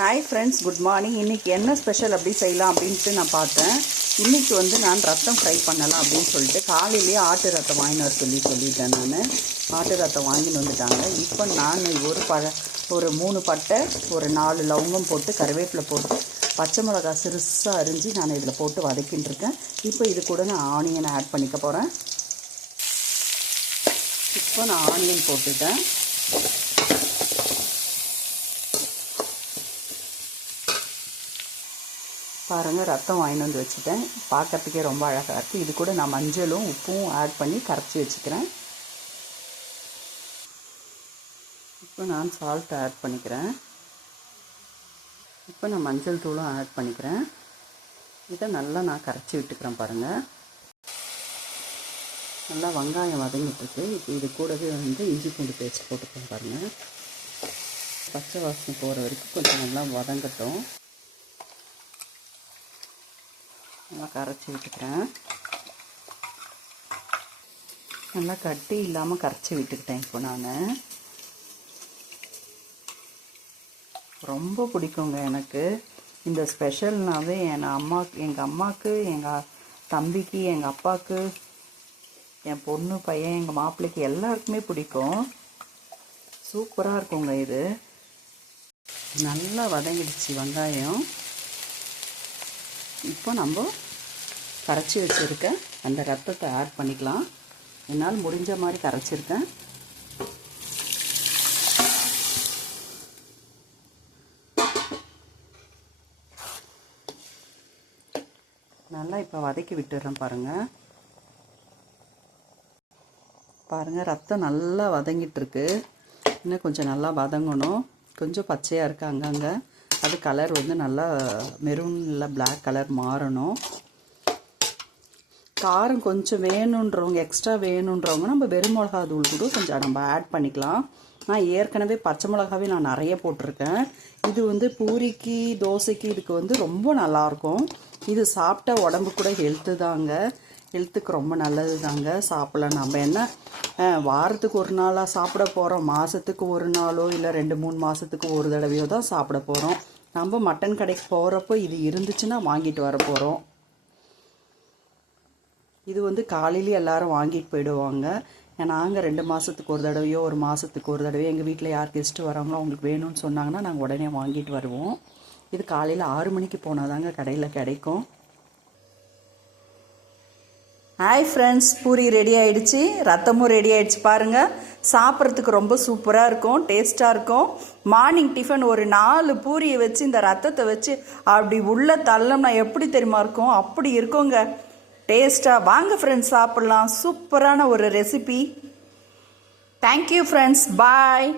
Hi friends, good morning. இன்றைக்கி என்ன special அப்படி செய்யலாம் அப்படின்ட்டு நான் பார்த்தேன். இன்றைக்கி நான் ரத்தம் ஃப்ரை பண்ணலாம் அப்படின்னு சொல்லிட்டு காலையிலேயே ஆட்டு ரத்தம் வாங்கின்னு வர சொல்லிட்டேன். நான் ஆட்டு ரத்தம் வாங்கின்னு வந்துட்டாங்க. இப்போ நான் ஒரு 3 பட்டை, ஒரு 4 லவங்கம் போட்டு, கருவேப்பிலை போட்டு, பச்சை மிளகா சிறுசாக அரிஞ்சு நான் இதில் போட்டு வதக்கின்னு இருக்கேன். இப்போ இது கூட நான் ஆனியனை ஆட் பண்ணிக்க போகிறேன். இப்போ நான் ஆனியன் போட்டுட்டேன். பாருங்கள், ரத்தம் வாங்கிட்டு வந்து வச்சுட்டேன். பார்க்கறதுக்கே ரொம்ப அழகாக இருக்குது. இது கூட நான் மஞ்சளும் உப்பும் ஆட் பண்ணி கரைச்சி வச்சுக்கிறேன். இப்போ நான் சால்ட் ஆட் பண்ணிக்கிறேன். இப்போ நான் மஞ்சள் தூளும் ஆட் பண்ணிக்கிறேன். இதை நல்லா நான் கரைச்சி விட்டுக்கிறேன். பாருங்கள், நல்லா வெங்காயம் வதங்கிட்டுருக்கு. இப்போ இது கூடவே இஞ்சி பூண்டு பேஸ்ட் போட்டுக்கிறேன். பாருங்கள், பச்சை வாசனை போகிற வரைக்கும் கொஞ்சம் நல்லா வதங்கட்டும். நல்லா கரைச்சி விட்டுக்கிறேன். நல்லா கட்டி இல்லாமல் கரைச்சி விட்டுக்கிட்டேன். இப்போ நான் ரொம்ப பிடிக்குங்க எனக்கு இந்த ஸ்பெஷல்னாவே. எங்கள் அம்மாவுக்கு, எங்கள் தம்பிக்கு, எங்கள் அப்பாவுக்கு, என் பொண்ணு பையன், எங்கள் மாப்பிள்ளைக்கு எல்லாருக்குமே பிடிக்கும். சூப்பராக இருக்குங்க. இது நல்லா வதங்கிடுச்சு வெங்காயம். இப்போ நம்ம கரைச்சி வச்சுருக்க அந்த ரத்தத்தை ஆட் பண்ணிக்கலாம். என்னால் முடிஞ்ச மாதிரி கரைச்சிருக்கேன். நல்லா இப்போ வதக்கி விட்டுடுறேன். பாருங்கள், ரத்தம் நல்லா வதங்கிட்டுருக்கு. இன்னும் கொஞ்சம் நல்லா வதங்கணும். கொஞ்சம் பச்சையாக இருக்குது அங்கங்கே. அது கலர் நல்லா மெரூனில் பிளாக் கலர் மாறணும். காரம் கொஞ்சம் வேணுன்றவங்க, எக்ஸ்ட்ரா வேணுன்றவங்க நம்ம வெறும் மிளகா தூள் கூட கொஞ்சம் நம்ம ஆட் பண்ணிக்கலாம். நான் ஏற்கனவே பச்சை மிளகாவே நான் நிறைய போட்டிருக்கேன். இது பூரிக்கு, தோசைக்கு இதுக்கு ரொம்ப நல்லாயிருக்கும். இது சாப்பிட்டா உடம்பு கூட ஹெல்த்து தாங்க. ஹெல்த்துக்கு ரொம்ப நல்லது தாங்க. சாப்பிடலாம். நம்ம என்ன வாரத்துக்கு ஒரு நாளாக சாப்பிட போகிறோம்? மாதத்துக்கு ஒரு நாளோ இல்லை 2-3 மாதத்துக்கு ஒரு தடவையோ தான் சாப்பிட போகிறோம். நம்ம மட்டன் கடைக்கு போகிறப்போ இது இருந்துச்சுன்னா வாங்கிட்டு வர போகிறோம். இது காலையிலேயே எல்லோரும் வாங்கிட்டு போயிடுவாங்க. நாங்கள் 2 மாதத்துக்கு ஒரு தடவையோ, ஒரு மாதத்துக்கு ஒரு தடவையோ எங்கள் வீட்டில் யார் கெஸ்ட்டு வராங்களோ அவங்களுக்கு வேணும்னு சொன்னாங்கன்னா நாங்கள் உடனே வாங்கிட்டு வருவோம். இது காலையில் 6 மணிக்கு போனால் தாங்க கடையில் கிடைக்கும். ஹாய் ஃப்ரெண்ட்ஸ், பூரி ரெடி ஆகிடுச்சு, ரத்தமும் ரெடி ஆகிடுச்சு. பாருங்கள், சாப்பிட்றதுக்கு ரொம்ப சூப்பராக இருக்கும், டேஸ்ட்டாக இருக்கும். மார்னிங் டிஃபன் ஒரு 4 பூரியை வச்சு இந்த ரத்தத்தை வச்சு அப்படி உள்ள தள்ளம்னா எப்படி தெரியுமா இருக்கும்? அப்படி இருக்குங்க டேஸ்ட்டாக. வாங்க ஃப்ரெண்ட்ஸ், சாப்பிட்லாம். சூப்பரான ஒரு ரெசிபி. தேங்க்யூ ஃப்ரெண்ட்ஸ், பாய்.